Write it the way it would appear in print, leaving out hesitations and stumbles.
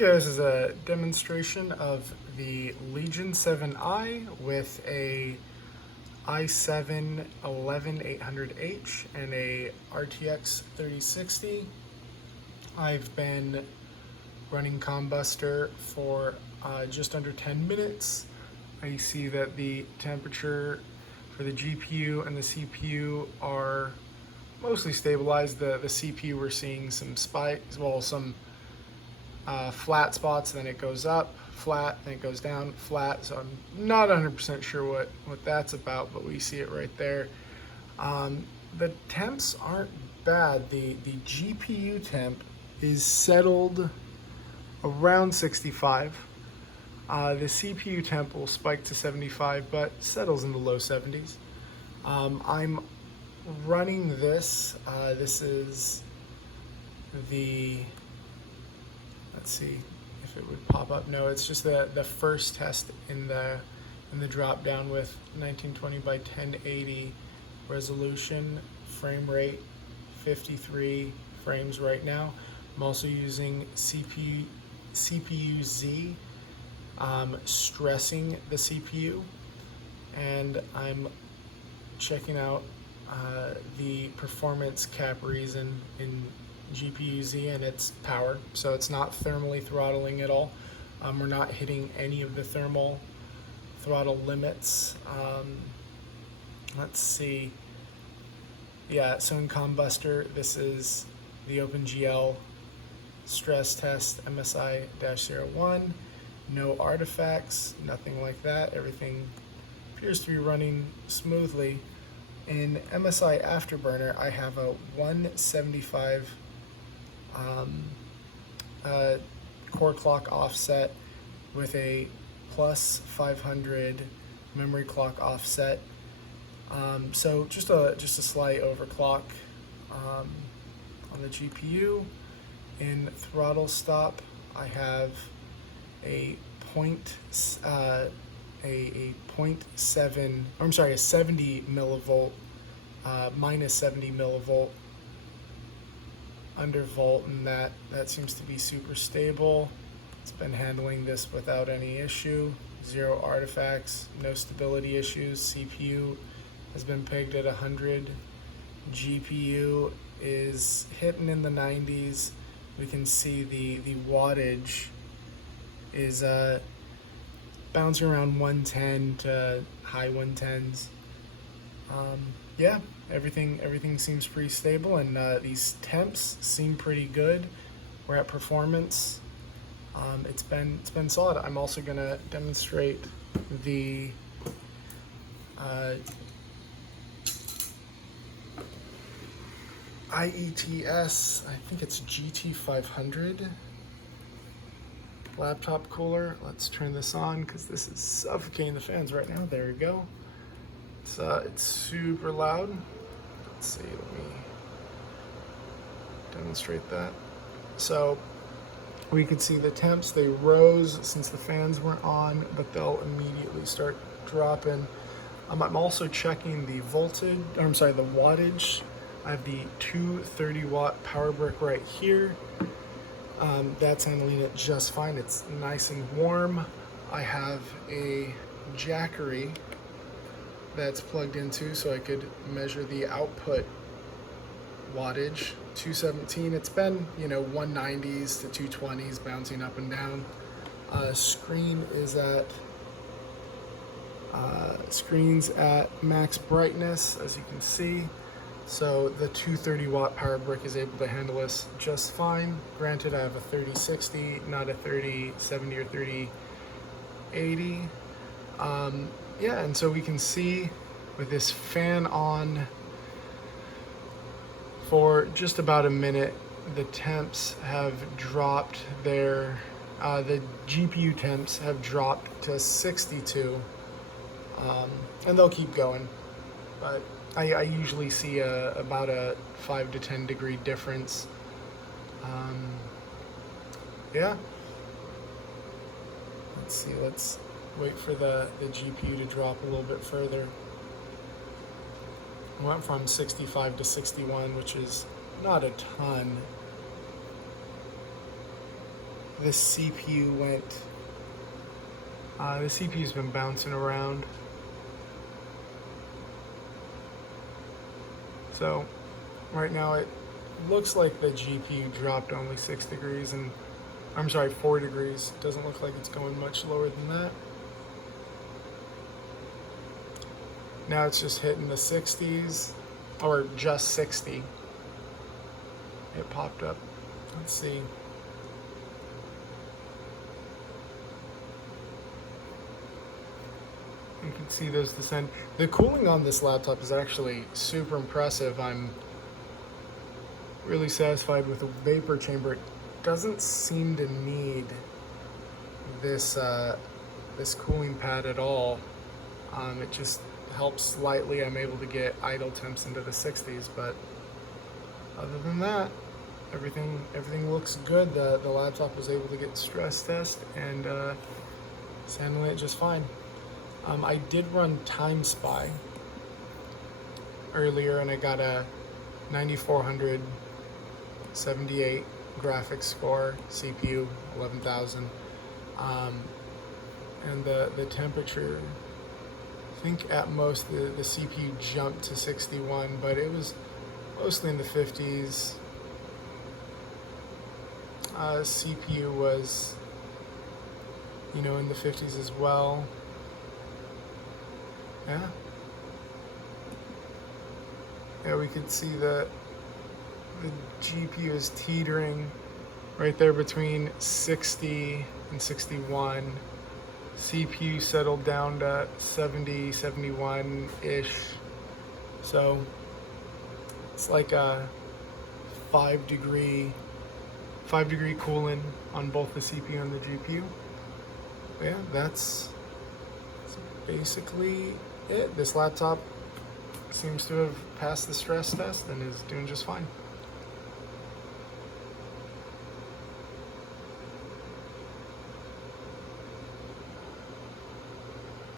Okay, this is a demonstration of the Legion 7i with a i7-11800h and a RTX3060. I've been running Combustor for just under 10 minutes. I see that the temperature for the GPU and the CPU are mostly stabilized. The CPU, we're seeing some spikes, well, some flat spots, then it goes up, flat, then it goes down, flat. So I'm not 100% sure what that's about, but we see it right there. The temps aren't bad. The GPU temp is settled around 65. The CPU temp will spike to 75, but settles in the low 70s. I'm running this. This is the, let's see if it would pop up. No, it's just the first test in the drop down with 1920 by 1080 resolution, frame rate 53 frames right now. I'm also using CPU Z, stressing the CPU, and I'm checking out the performance cap reason in GPU Z and its power. So it's not thermally throttling at all. We're not hitting any of the thermal throttle limits. Let's see. Yeah, so in Combustor, this is the OpenGL stress test MSI-01. No artifacts, nothing like that. Everything appears to be running smoothly. In MSI Afterburner, I have a 175 core clock offset with a plus 500 memory clock offset. So just a slight overclock on the GPU. In Throttlestop, I have a 70 millivolt, minus 70 millivolt undervolt, and that seems to be super stable. It's been handling this without any issue. Zero artifacts, no stability issues. CPU has been pegged at 100. GPU is hitting in the 90s. We can see the wattage is bouncing around 110 to high 110s. Yeah, everything seems pretty stable, and these temps seem pretty good. We're at performance. It's been solid. I'm also gonna demonstrate the IETS, I think it's GT500 laptop cooler. Let's turn this on because this is suffocating the fans right now. There we go. It's super loud. Let's see, let me demonstrate that. So we can see the temps, they rose since the fans weren't on, but they'll immediately start dropping. I'm also checking the voltage, or I'm sorry, the wattage. I have the 230 watt power brick right here. That's handling it just fine. It's nice and warm. I have a Jackery that's plugged into, so I could measure the output wattage. 217. It's been 190s to 220s, bouncing up and down. Screen is at screen's at max brightness, as you can see. So the 230 watt power brick is able to handle this just fine. Granted, I have a 3060, not a 3070 or 3080. Yeah, and so we can see with this fan on for just about a minute, the temps have dropped the GPU temps have dropped to 62, and they'll keep going, but I usually see about a 5 to 10 degree difference. Yeah. Let's see, let's wait for the GPU to drop a little bit further. I went from 65 to 61, which is not a ton. the CPU went. The CPU's been bouncing around. So right now it looks like the GPU dropped only 6 degrees, and I'm sorry, 4 degrees. Doesn't look like it's going much lower than that. Now it's just hitting the 60s, or just 60. It popped up. Let's see. You can see those descend. The cooling on this laptop is actually super impressive. I'm really satisfied with the vapor chamber. It doesn't seem to need this this cooling pad at all. It just helps slightly. I'm able to get idle temps into the 60s, but other than that, everything looks good. The laptop was able to get stress test, and it's handling it just fine. I did run Time Spy earlier, and I got a 9478 graphics score, CPU 11,000, and the temperature, I think at most the CPU jumped to 61, but it was mostly in the 50s. CPU was, in the 50s as well. Yeah, we could see the GPU is teetering right there between 60 and 61. CPU settled down to 70, 71-ish. So it's like a 5 degree cooling on both the CPU and the GPU. But yeah, that's basically it. This laptop seems to have passed the stress test and is doing just fine.